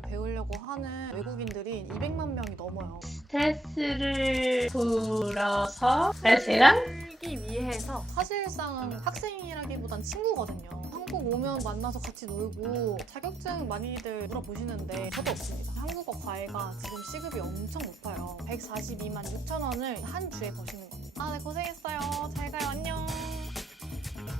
한국어를 배우려고 하는 외국인들이 200만 명이 넘어요. 스트레스를 풀어서 스트레스랑 풀기 위해서 사실상은 학생이라기보단 친구거든요. 한국 오면 만나서 같이 놀고 자격증 많이들 물어보시는데 저도 없습니다. 한국어 과외가 지금 시급이 엄청 높아요. 142만 6천 원을 한 주에 버시는 겁니다. 아, 네, 고생했어요. 잘 가요. 안녕.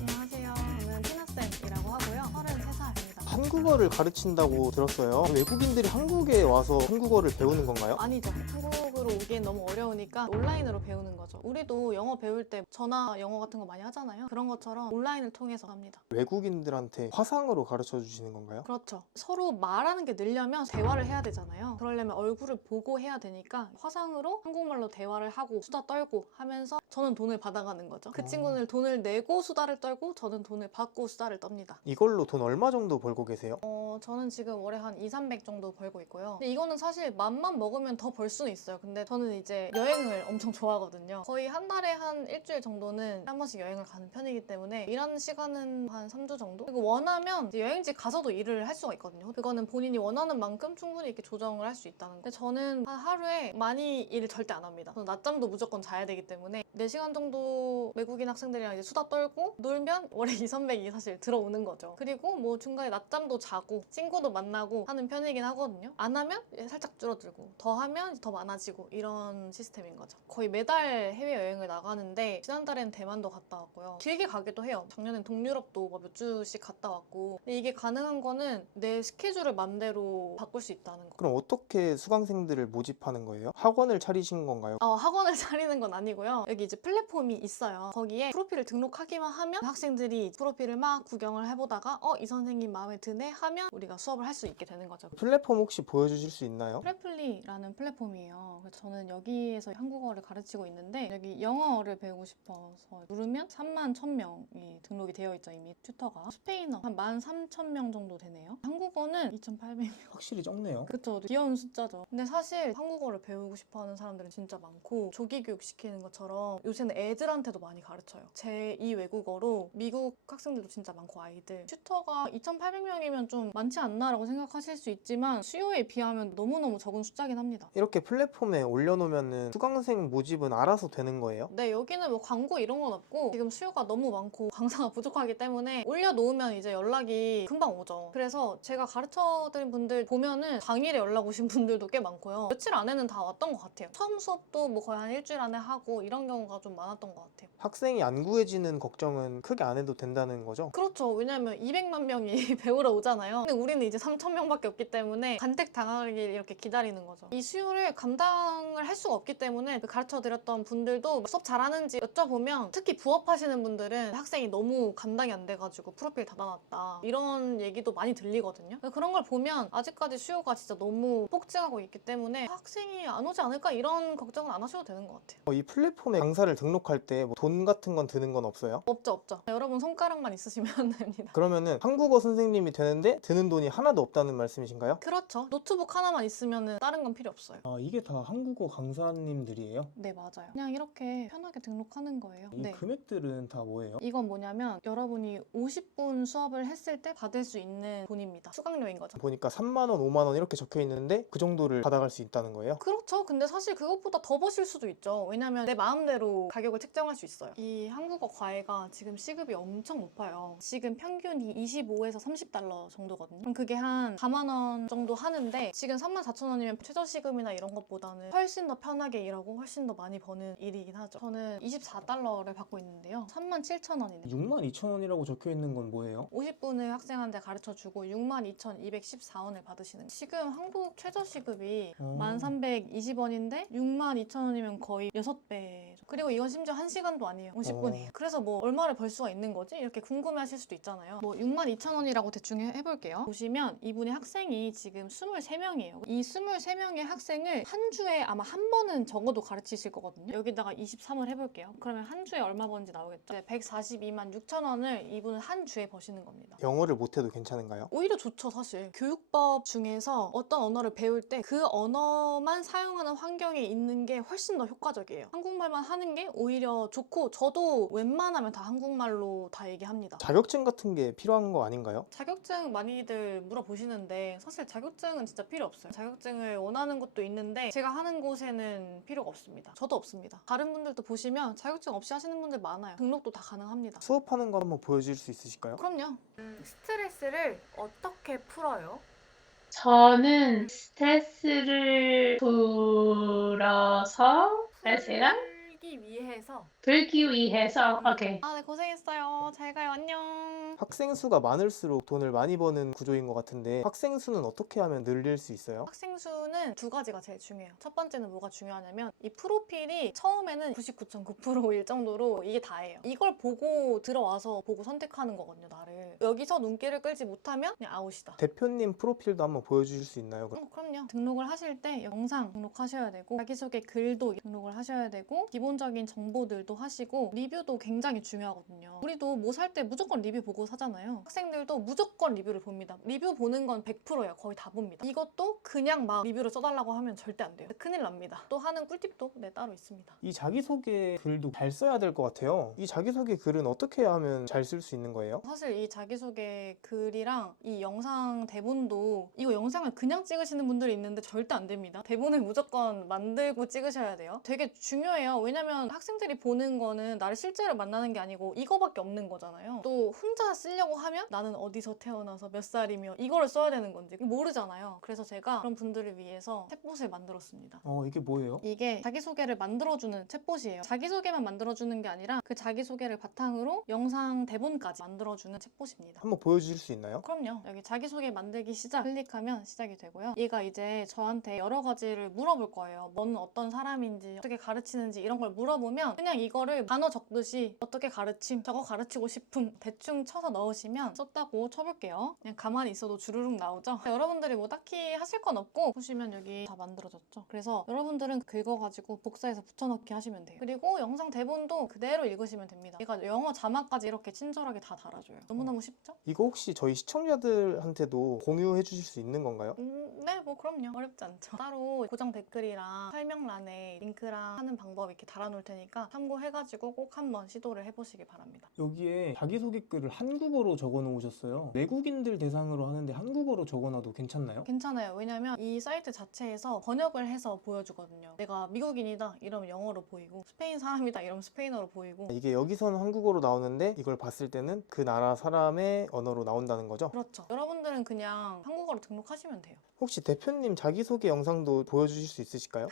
안녕하세요. 저는 티나쌤이라고 하고요. 33살입니다. 한국어를 가르친다고 들었어요. 외국인들이 한국에 와서 한국어를 배우는 건가요? 아니죠. 한국으로 오기엔 너무 어려우니까 온라인으로 배우는 거죠. 우리도 영어 배울 때 전화 영어 같은 거 많이 하잖아요. 그런 것처럼 온라인을 통해서 합니다. 외국인들한테 화상으로 가르쳐 주시는 건가요? 그렇죠. 서로 말하는 게 늘려면 대화를 해야 되잖아요. 그러려면 얼굴을 보고 해야 되니까 화상으로 한국말로 대화를 하고 수다 떨고 하면서 저는 돈을 받아가는 거죠. 그 친구는 돈을 내고 수다를 떨고 저는 돈을 받고 수다를 떱니다. 이걸로 돈 얼마 정도 벌고 계세요? 저는 지금 월에 한 2, 300 정도 벌고 있고요. 근데 이거는 사실 맘만 먹으면 더 벌 수는 있어요. 근데 저는 이제 여행을 엄청 좋아하거든요. 거의 한 달에 한 일주일 정도는 한 번씩 여행을 가는 편이기 때문에 일하는 시간은 한 3주 정도? 그리고 원하면 이제 여행지 가서도 일을 할 수가 있거든요. 그거는 본인이 원하는 만큼 충분히 이렇게 조정을 할 수 있다는 거. 근데 저는 한 하루에 많이 일을 절대 안 합니다. 저는 낮잠도 무조건 자야 되기 때문에 4시간 정도 외국인 학생들이랑 이제 수다 떨고 놀면 월에 2, 300이 사실 들어오는 거죠. 그리고 뭐 중간에 낮잠도 자고 친구도 만나고 하는 편이긴 하거든요. 안 하면 살짝 줄어들고 더 하면 더 많아지고 이런 시스템인 거죠. 거의 매달 해외여행을 나가는데 지난달에는 대만도 갔다 왔고요. 길게 가기도 해요. 작년엔 동유럽도 몇 주씩 갔다 왔고. 근데 이게 가능한 거는 내 스케줄을 맘대로 바꿀 수 있다는 거. 그럼 어떻게 수강생들을 모집하는 거예요? 학원을 차리신 건가요? 학원을 차리는 건 아니고요. 여기 이제 플랫폼이 있어요. 거기에 프로필을 등록하기만 하면 학생들이 프로필을 막 구경을 해보다가 이 선생님 마음에 드네 하면 우리가 수업을 할 수 있게 되는 거죠. 플랫폼 혹시 보여주실 수 있나요? 프레플리라는 플랫폼이에요. 그래서 저는 여기에서 한국어를 가르치고 있는데 여기 영어를 배우고 싶어서 누르면 3만 1,000명이 등록이 되어 있죠. 이미 튜터가. 스페인어 한 13,000명 정도 되네요. 한국어는 2,800명. 확실히 적네요. 그쵸. 귀여운 숫자죠. 근데 사실 한국어를 배우고 싶어하는 사람들은 진짜 많고 조기 교육 시키는 것처럼 요새는 애들한테도 많이 가르쳐요. 제2 외국어로 미국 학생들도 진짜 많고 아이들. 튜터가 2,800명이면 좀 많지 않나라고 생각하실 수 있지만 수요에 비하면 너무너무 적은 숫자긴 합니다. 이렇게 플랫폼에 올려놓으면 수강생 모집은 알아서 되는 거예요? 네, 여기는 뭐 광고 이런 건 없고 지금 수요가 너무 많고 강사가 부족하기 때문에 올려놓으면 이제 연락이 금방 오죠. 그래서 제가 가르쳐드린 분들 보면은 당일에 연락 오신 분들도 꽤 많고요. 며칠 안에는 다 왔던 것 같아요. 처음 수업도 뭐 거의 한 일주일 안에 하고 이런 경우가 좀 많았던 것 같아요. 학생이 안 구해지는 걱정은 크게 안 해도 된다는 거죠? 그렇죠. 왜냐면 200만 명이 배우러 오잖아요. 근데 우리는 이제 3,000명밖에 없기 때문에 간택 당하길 이렇게 기다리는 거죠. 이 수요를 감당을 할 수가 없기 때문에 가르쳐드렸던 분들도 수업 잘하는지 여쭤보면 특히 부업하시는 분들은 학생이 너무 감당이 안 돼가지고 프로필 닫아놨다 이런 얘기도 많이 들리거든요. 그런 걸 보면 아직까지 수요가 진짜 너무 폭증하고 있기 때문에 학생이 안 오지 않을까 이런 걱정은 안 하셔도 되는 것 같아요. 이 플랫폼에 강사를 등록할 때 돈 같은 건 드는 건 없어요? 없죠. 여러분 손가락만 있으시면 됩니다. 그러면은 한국어 선생님이 되는데 드는 돈이 하나도 없다는 말씀이신가요? 그렇죠. 노트북 하나만 있으면 다른 건 필요 없어요. 이게 다 한국어 강사님들이에요? 네, 맞아요. 그냥 이렇게 편하게 등록하는 거예요. 이 네. 금액들은 다 뭐예요? 이건 뭐냐면 여러분이 50분 수업을 했을 때 받을 수 있는 돈입니다. 수강료인 거죠. 보니까 3만 원, 5만 원 이렇게 적혀 있는데 그 정도를 받아갈 수 있다는 거예요? 그렇죠. 근데 사실 그것보다 더 버실 수도 있죠. 왜냐면 내 마음대로 가격을 책정할 수 있어요. 이 한국어 과외가 지금 시급이 엄청 높아요. 지금 평균이 25에서 30달러 정도거든요. 그럼 그게 한 4만 원 정도 하는데 지금 34,000원이면 최저시급이나 이런 것보다는 훨씬 더 편하게 일하고 훨씬 더 많이 버는 일이긴 하죠. 저는 24달러를 받고 있는데요. 37,000원이네요. 62,000원이라고 적혀 있는 건 뭐예요? 50분을 학생한테 가르쳐주고 62,214원을 받으시는. 지금 한국 최저시급이 1,320원인데 62,000원이면 거의 6배. 그리고 이건 심지어 1시간도 아니에요. 50분이. 그래서 뭐 얼마를 벌 수가 있는 거지? 이렇게 궁금해하실 수도 있잖아요. 뭐 62,000원이라고 대충 해볼게요. 보시면 이분의 학생이 지금 23명이에요. 이 23명의 학생을 한 주에 아마 한 번은 적어도 가르치실 거거든요. 여기다가 23을 해볼게요. 그러면 한 주에 얼마 버는지 나오겠죠? 142만 6천원을 이분은 한 주에 버시는 겁니다. 영어를 못해도 괜찮은가요? 오히려 좋죠, 사실. 교육법 중에서 어떤 언어를 배울 때 그 언어만 사용하는 환경에 있는 게 훨씬 더 효과적이에요. 한국말만 하는 게 오히려 좋고 저도 웬만하면 다 한국말로 다 얘기합니다. 자격증 같은 게 필요한 거 아닌가요? 자격증 자격증 많이들 물어보시는데 사실 자격증은 진짜 필요 없어요. 자격증을 원하는 곳도 있는데 제가 하는 곳에는 필요가 없습니다. 저도 없습니다. 다른 분들도 보시면 자격증 없이 하시는 분들 많아요. 등록도 다 가능합니다. 수업하는 거 한번 보여줄 수 있으실까요? 그럼요. 스트레스를 어떻게 풀어요? 저는 스트레스를 풀어서 레스랑 풀기 위해서. 오케이. 아, 네, 고생했어요. 잘 가요. 안녕. 학생 수가 많을수록 돈을 많이 버는 구조인 것 같은데 학생 수는 어떻게 하면 늘릴 수 있어요? 학생 수는 두 가지가 제일 중요해요. 첫 번째는 뭐가 중요하냐면 이 프로필이 처음에는 99.9%일 정도로 이게 다예요. 이걸 보고 들어와서 보고 선택하는 거거든요, 나를. 여기서 눈길을 끌지 못하면 그냥 아웃이다. 대표님 프로필도 한번 보여주실 수 있나요? 그럼? 그럼요. 등록을 하실 때 영상 등록하셔야 되고 자기소개 글도 등록을 하셔야 되고 기본적인 정보들도 하시고 리뷰도 굉장히 중요하거든요. 우리도 뭐 살 때 무조건 리뷰 보고 사잖아요. 학생들도 무조건 리뷰를 봅니다. 리뷰 보는 건 100%예요. 거의 다 봅니다. 이것도 그냥 막 리뷰를 써달라고 하면 절대 안 돼요. 큰일 납니다. 또 하는 꿀팁도 따로 있습니다. 이 자기소개 글도 잘 써야 될 것 같아요. 이 자기소개 글은 어떻게 하면 잘 쓸 수 있는 거예요? 사실 이 자기소개 글이랑 이 영상 대본도 이거 영상을 그냥 찍으시는 분들이 있는데 절대 안 됩니다. 대본을 무조건 만들고 찍으셔야 돼요. 되게 중요해요. 왜냐면 학생들이 보는 거는 나를 실제로 만나는 게 아니고 이거밖에 없는 거잖아요. 또 혼자 쓰려고 하면 나는 어디서 태어나서 몇 살이며 이거를 써야 되는 건지 모르잖아요. 그래서 제가 그런 분들을 위해서 챗봇을 만들었습니다. 이게 뭐예요? 이게 자기소개를 만들어주는 챗봇이에요. 자기소개만 만들어주는 게 아니라 그 자기소개를 바탕으로 영상 대본까지 만들어주는 챗봇입니다. 한번 보여주실 수 있나요? 그럼요. 여기 자기소개 만들기 시작 클릭하면 시작이 되고요. 얘가 이제 저한테 여러 가지를 물어볼 거예요. 너는 어떤 사람인지, 어떻게 가르치는지 이런 걸 물어보면 그냥 이거를 단어 적듯이 어떻게 가르침, 저거 가르치고 싶음 대충 쳐서 넣으시면 썼다고 쳐볼게요. 그냥 가만히 있어도 주르륵 나오죠? 여러분들이 뭐 딱히 하실 건 없고 보시면 여기 다 만들어졌죠. 그래서 여러분들은 긁어가지고 복사해서 붙여넣기 하시면 돼요. 그리고 영상 대본도 그대로 읽으시면 됩니다. 얘가 영어 자막까지 이렇게 친절하게 다 달아줘요. 너무너무 쉽죠? 이거 혹시 저희 시청자들한테도 공유해 주실 수 있는 건가요? 네, 뭐 그럼요. 어렵지 않죠. 따로 고정 댓글이랑 설명란에 링크랑 하는 방법 이렇게 달아놓을 테니까 참고해가지고 꼭 한번 시도를 해보시기 바랍니다. 여기에 자기소개 글을 한국어로 적어 놓으셨어요. 외국인들 대상으로 하는데 한국어로 적어놔도 괜찮나요? 괜찮아요. 왜냐면 이 사이트 자체에서 번역을 해서 보여주거든요. 내가 미국인이다 이러면 영어로 보이고 스페인 사람이다 이러면 스페인어로 보이고 이게 여기서는 한국어로 나오는데 이걸 봤을 때는 그 나라 사람의 언어로 나온다는 거죠? 그렇죠. 여러분들은 그냥 한국어로 등록하시면 돼요. 혹시 대표님 자기소개 영상도 보여주실 수 있으실까요?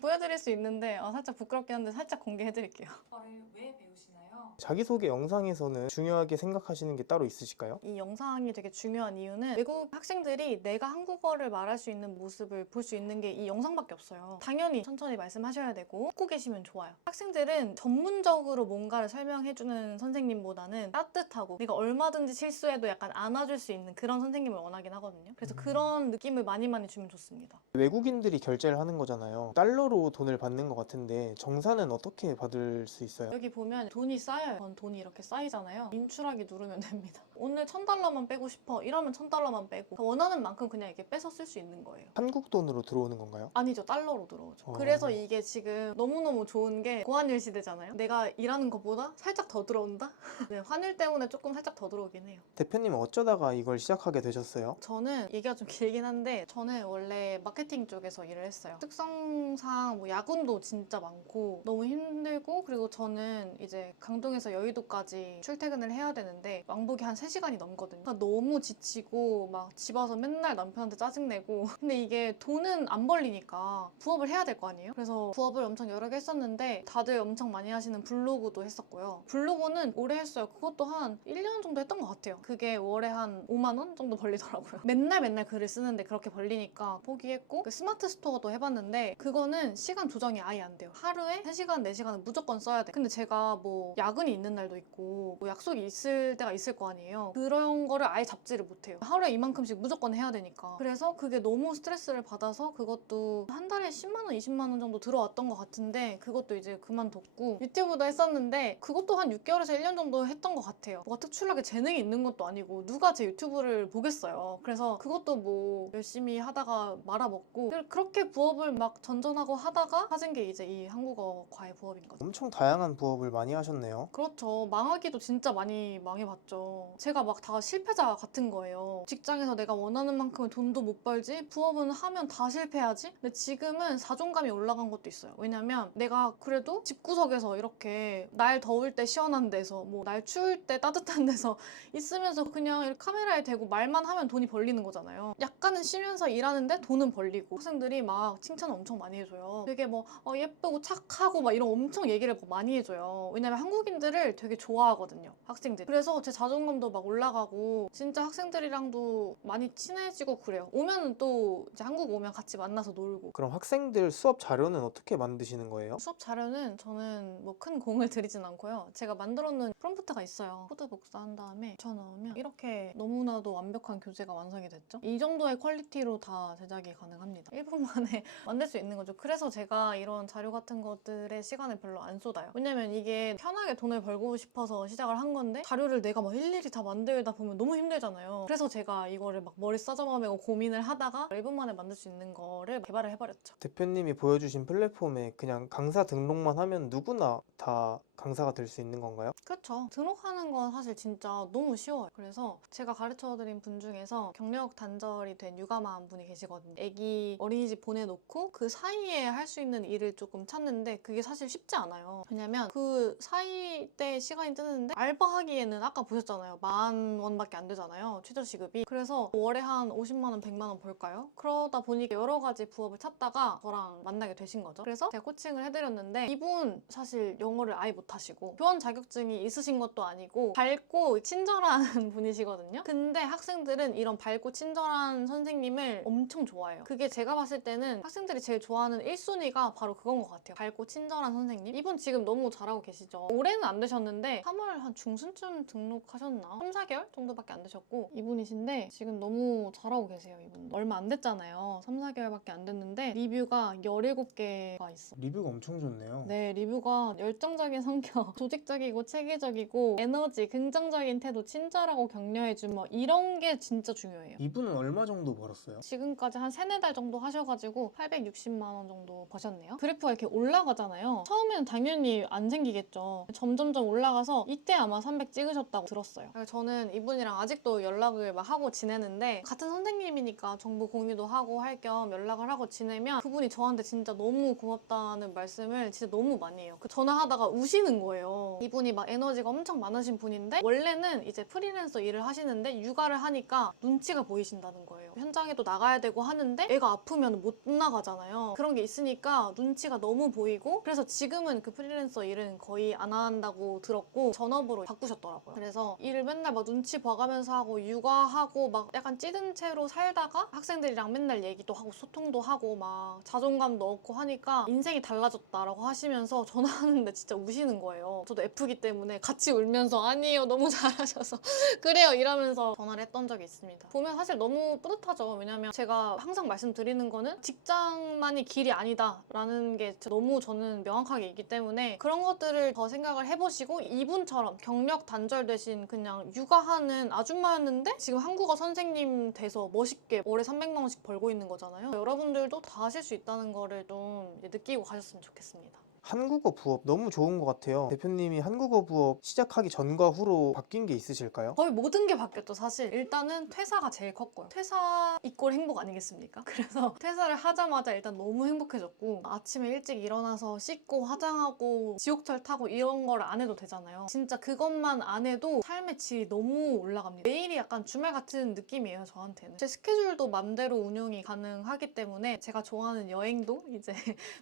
보여드릴 수 있는데 살짝 부끄럽긴 한데 살짝 공개해드릴게요. 저를 왜 배우시나요? 자기소개 영상에서는 중요하게 생각하시는 게 따로 있으실까요? 이 영상이 되게 중요한 이유는 외국 학생들이 내가 한국어를 말할 수 있는 모습을 볼 수 있는 게 이 영상밖에 없어요. 당연히 천천히 말씀하셔야 되고 듣고 계시면 좋아요. 학생들은 전문적으로 뭔가를 설명해주는 선생님보다는 따뜻하고 내가 얼마든지 실수해도 약간 안아줄 수 있는 그런 선생님을 원하긴 하거든요. 그래서 그런 느낌을 많이 주면 좋습니다. 외국인들이 결제를 하는 거잖아요. 달러로 돈을 받는 것 같은데 정산은 어떻게 받을 수 있어요? 여기 보면 돈이 쌓여요. 전 돈이 이렇게 쌓이잖아요. 인출하기 누르면 됩니다. 오늘 $1000만 빼고 싶어 이러면 $1000만 빼고 원하는 만큼 그냥 이렇게 빼서 쓸 수 있는 거예요. 한국 돈으로 들어오는 건가요? 아니죠. 달러로 들어오죠. 그래서 이게 지금 너무너무 좋은 게 고환율 시대잖아요. 내가 일하는 것보다 살짝 더 들어온다? 네, 환율 때문에 조금 살짝 더 들어오긴 해요. 대표님은 어쩌다가 이걸 시작하게 되셨어요? 저는 얘기가 좀 길긴 한데 저는 원래 마케팅 쪽에서 일을 했어요. 특성상 뭐 야근도 진짜 많고 너무 힘들고 그리고 저는 이제 강동에서 여의도까지 출퇴근을 해야 되는데 왕복이 한 3시간이 넘거든요. 그러니까 너무 지치고 막 집 와서 맨날 남편한테 짜증내고 근데 이게 돈은 안 벌리니까 부업을 해야 될 거 아니에요? 그래서 부업을 엄청 여러 개 했었는데 다들 엄청 많이 하시는 블로그도 했었고요. 블로그는 오래 했어요. 그것도 한 1년 정도 했던 것 같아요. 그게 월에 한 5만 원 정도 벌리더라고요. 맨날 글을 쓰는데 그렇게 벌리니까 포기했고 그 스마트 스토어도 해봤는데 그거는 시간 조정이 아예 안 돼요. 하루에 3시간, 4시간은 무조건 써야 돼. 근데 제가 뭐 야근이 있는 날도 있고 뭐 약속이 있을 때가 있을 거 아니에요. 그런 거를 아예 잡지를 못해요. 하루에 이만큼씩 무조건 해야 되니까. 그래서 그게 너무 스트레스를 받아서 그것도 한 달에 10만 원, 20만 원 정도 들어왔던 것 같은데 그것도 이제 그만뒀고 유튜브도 했었는데 그것도 한 6개월에서 1년 정도 했던 것 같아요. 뭐가 특출나게 재능이 있는 것도 아니고 누가 제 유튜브를 보겠어요. 그래서 그것도 뭐 열심히 하다가 말아먹고 그렇게 부업을 막 전전하고 하다가 찾은 게 이제 이 한국어 과외 부업인 거죠. 엄청 다양한 부업을 많이 하셨네요. 그렇죠. 망하기도 진짜 많이 망해봤죠. 제가 막 다 실패자 같은 거예요. 직장에서 내가 원하는 만큼의 돈도 못 벌지, 부업은 하면 다 실패하지. 근데 지금은 자존감이 올라간 것도 있어요. 왜냐면 내가 그래도 집구석에서 이렇게 날 더울 때 시원한 데서 뭐 날 추울 때 따뜻한 데서 있으면서 그냥 이렇게 카메라에 대고 말만 하면 돈이 벌리는 거잖아요. 약간은 쉬면서 일하는데 돈은 벌리고, 학생들이 막 칭찬을 엄청 많이 해줘요. 되게 뭐 예쁘고 착하고 막 이런 엄청 얘기를 많이 해줘요. 왜냐면 한국인들을 되게 좋아하거든요, 학생들이. 그래서 제 자존감도 막 올라가고 진짜 학생들이랑도 많이 친해지고 그래요. 오면은 또 이제 한국 오면 같이 만나서 놀고. 그럼 학생들 수업 자료는 어떻게 만드시는 거예요? 수업 자료는 저는 뭐 큰 공을 들이진 않고요. 제가 만들어 놓은 프롬프트가 있어요. 코드 복사한 다음에 붙여넣으면 이렇게 너무나도 완벽한 교재가 완성이 됐죠. 이 정도의 퀄리티로 다 제작이 가능합니다. 1분 만에 만들 수 있는 거죠. 그래서 제가 이런 자료 같은 것들에 시간을 별로 안 쏟아요. 왜냐면 이게 편하게 돈을 벌고 싶어서 시작을 한 건데 자료를 내가 막 일일이 다 만들다 보면 너무 힘들잖아요. 그래서 제가 이거를 막 머리 싸잡아매고 고민을 하다가 1분 만에 만들 수 있는 거를 개발을 해버렸죠. 대표님이 보여주신 플랫폼에 그냥 강사 등록만 하면 누구나 다 강사가 될 수 있는 건가요? 그렇죠. 등록하는 건 사실 진짜 너무 쉬워요. 그래서 제가 가르쳐드린 분 중에서 경력 단절이 된 육아맘 분이 계시거든요. 애기 어린이집 보내놓고 그 사이에 할 수 있는 일을 조금 찾는데 그게 사실 쉽지 않아요. 왜냐면 그 사이 때 시간이 뜨는데 알바하기에는 아까 보셨잖아요. 10,000원밖에 안 되잖아요, 최저시급이. 그래서 월에 한 50만 원, 100만 원 벌까요? 그러다 보니까 여러 가지 부업을 찾다가 저랑 만나게 되신 거죠. 그래서 제가 코칭을 해드렸는데 이분 사실 영어를 아예 못하시고 교원 자격증이 있으신 것도 아니고 밝고 친절한 분이시거든요. 근데 학생들은 이런 밝고 친절한 선생님을 엄청 좋아해요. 그게 제가 봤을 때는 학생들이 제일 좋아하는 1순위가 바로 그건 것 같아요. 밝고 친절한 선생님. 이분 지금 너무 잘하고 계시죠. 올해는 안 되셨는데 3월 한 중순쯤 등록하셨나? 3, 4개월 정도밖에 안 되셨고 이분이신데 지금 너무 잘하고 계세요. 이분 얼마 안 됐잖아요. 3, 4개월밖에 안 됐는데 리뷰가 17개가 있어. 리뷰가 엄청 좋네요. 네, 리뷰가 열정적인 성격, 조직적이고 체계적이고 에너지, 긍정적인 태도, 친절하고 격려해준 뭐 이런 게 진짜 중요해요. 이분은 얼마 정도 벌었어요? 지금까지 한 3, 4달 정도 하셔가지고 860만 원 정도 버셨네요. 그래프가 이렇게 올라가잖아요. 처음에는 당연히 안 생기겠죠. 점점점 올라가서 이때 아마 300 찍으셨다고 들었어요. 저는 이분이랑 아직도 연락을 막 하고 지내는데 같은 선생님이니까 정보 공유도 하고 할 겸 연락을 하고 지내면 그분이 저한테 진짜 너무 고맙다는 말씀을 진짜 너무 많이 해요. 그 전화하다가 우시는 거예요. 이분이 막 에너지가 엄청 많으신 분인데 원래는 이제 프리랜서 일을 하시는데 육아를 하니까 눈치가 보이신다는 거예요. 현장에도 나가야 되고 하는데 애가 아프면 못 나가잖아요. 그런 게 있으니까 눈치가 너무 보이고 그래서 지금은 그 프리랜서 일은 거의 안 한다고 들었고 전업으로 바꾸셨더라고요. 그래서 일을 맨날 막 눈치 봐가면서 하고 육아하고 막 약간 찌든 채로 살다가 학생들이랑 맨날 얘기도 하고 소통도 하고 막 자존감도 얻고 하니까 인생이 달라졌다라고 하시면서 전화하는데 진짜 우시는 거예요. 저도 F기 때문에 같이 울면서 아니에요, 너무 잘하셔서 그래요 이러면서 전화를 했던 적이 있습니다. 보면 사실 너무 뿌듯하죠. 왜냐면 제가 항상 말씀드리는 거는 직장만이 길이 아니다라는 게 너무 저는 명확하게 있기 때문에 그런 것들을 더 생각을 해보시고 이분처럼 경력 단절되신 그냥 육아하는 아줌마였는데 지금 한국어 선생님 돼서 멋있게 월에 300만 원씩 벌고 있는 거잖아요. 여러분들도 다 하실 수 있다는 거를 좀 느끼고 가셨으면 좋겠습니다. 한국어 부업 너무 좋은 것 같아요. 대표님이 한국어 부업 시작하기 전과 후로 바뀐 게 있으실까요? 거의 모든 게 바뀌었죠, 사실. 일단은 퇴사가 제일 컸고요. 퇴사 이꼴 행복 아니겠습니까? 그래서 퇴사를 하자마자 일단 너무 행복해졌고 아침에 일찍 일어나서 씻고 화장하고 지옥철 타고 이런 걸 안 해도 되잖아요. 진짜 그것만 안 해도 삶의 질이 너무 올라갑니다. 매일이 약간 주말 같은 느낌이에요, 저한테는. 제 스케줄도 맘대로 운영이 가능하기 때문에 제가 좋아하는 여행도 이제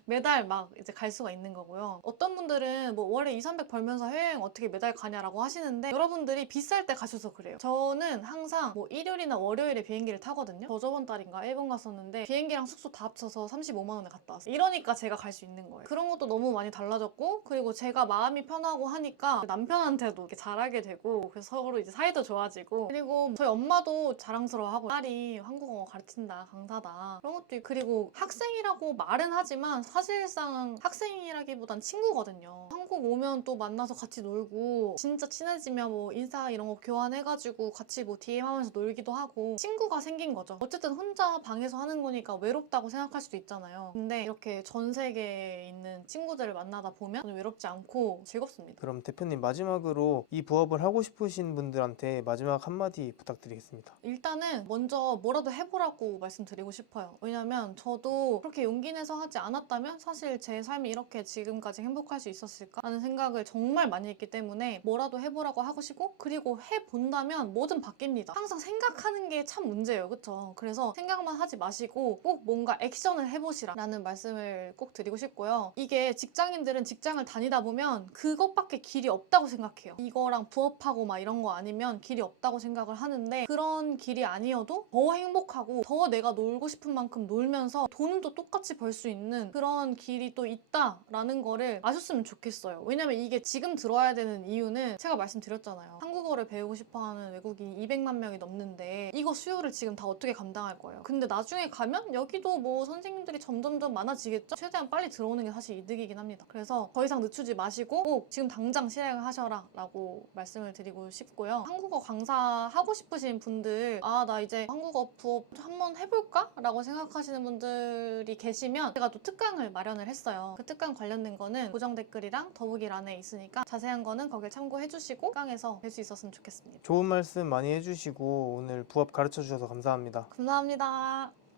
매달 막 이제 갈 수가 있는 거고요. 어떤 분들은 뭐 월에 2, 300 벌면서 해외여행 어떻게 매달 가냐라고 하시는데 여러분들이 비쌀 때 가셔서 그래요. 저는 항상 뭐 일요일이나 월요일에 비행기를 타거든요. 저번 달인가 일본 갔었는데 비행기랑 숙소 다 합쳐서 35만 원에 갔다 왔어요. 이러니까 제가 갈 수 있는 거예요. 그런 것도 너무 많이 달라졌고 그리고 제가 마음이 편하고 하니까 남편한테도 이렇게 잘하게 되고 그래서 서로 이제 사이도 좋아지고 그리고 저희 엄마도 자랑스러워하고 딸이 한국어 가르친다, 강사다 그런 것도 있고 그리고 학생이라고 말은 하지만 사실상 학생이라 사람이라기보단 친구거든요. 한국 오면 또 만나서 같이 놀고 진짜 친해지면 뭐 인스타 이런 거 교환해가지고 같이 뭐 DM 하면서 놀기도 하고 친구가 생긴 거죠. 어쨌든 혼자 방에서 하는 거니까 외롭다고 생각할 수도 있잖아요. 근데 이렇게 전 세계에 있는 친구들을 만나다 보면 저는 외롭지 않고 즐겁습니다. 그럼 대표님 마지막으로 이 부업을 하고 싶으신 분들한테 마지막 한마디 부탁드리겠습니다. 일단은 먼저 뭐라도 해보라고 말씀드리고 싶어요. 왜냐면 저도 그렇게 용기 내서 하지 않았다면 사실 제 삶이 이렇게 지금까지 행복할 수 있었을까? 라는 생각을 정말 많이 했기 때문에 뭐라도 해보라고 하고 싶고 그리고 해본다면 뭐든 바뀝니다. 항상 생각하는 게 참 문제예요. 그쵸? 그래서 생각만 하지 마시고 꼭 뭔가 액션을 해보시라 라는 말씀을 꼭 드리고 싶고요. 이게 직장인들은 직장을 다니다 보면 그것밖에 길이 없다고 생각해요. 이거랑 부업하고 막 이런 거 아니면 길이 없다고 생각을 하는데 그런 길이 아니어도 더 행복하고 더 내가 놀고 싶은 만큼 놀면서 돈도 똑같이 벌 수 있는 그런 길이 또 있다라는 거를 아셨으면 좋겠어요. 왜냐면 이게 지금 들어야 되는 이유는 제가 말씀드렸잖아요. 한국어를 배우고 싶어하는 외국인이 200만 명이 넘는데 이거 수요를 지금 다 어떻게 감당할 거예요. 근데 나중에 가면 여기도 뭐 선생님들이 점점점 많아지겠죠? 최대한 빨리 들어오는 게 사실 이득이긴 합니다. 그래서 더 이상 늦추지 마시고 꼭 지금 당장 실행을 하셔라 라고 말씀을 드리고 싶고요. 한국어 강사 하고 싶으신 분들 나 이제 한국어 부업 한번 해볼까? 라고 생각하시는 분들이 계시면 제가 또 특강을 마련을 했어요. 그 특강 관련된 거는 고정 댓글이랑 더보기란에 있으니까 자세한 거는 거길 참고해주시고 특강에서 뵐 수 있었으면 좋겠습니다. 좋은 말씀 많이 해주시고 오늘 부업 가르쳐 주셔서 감사합니다. 감사합니다.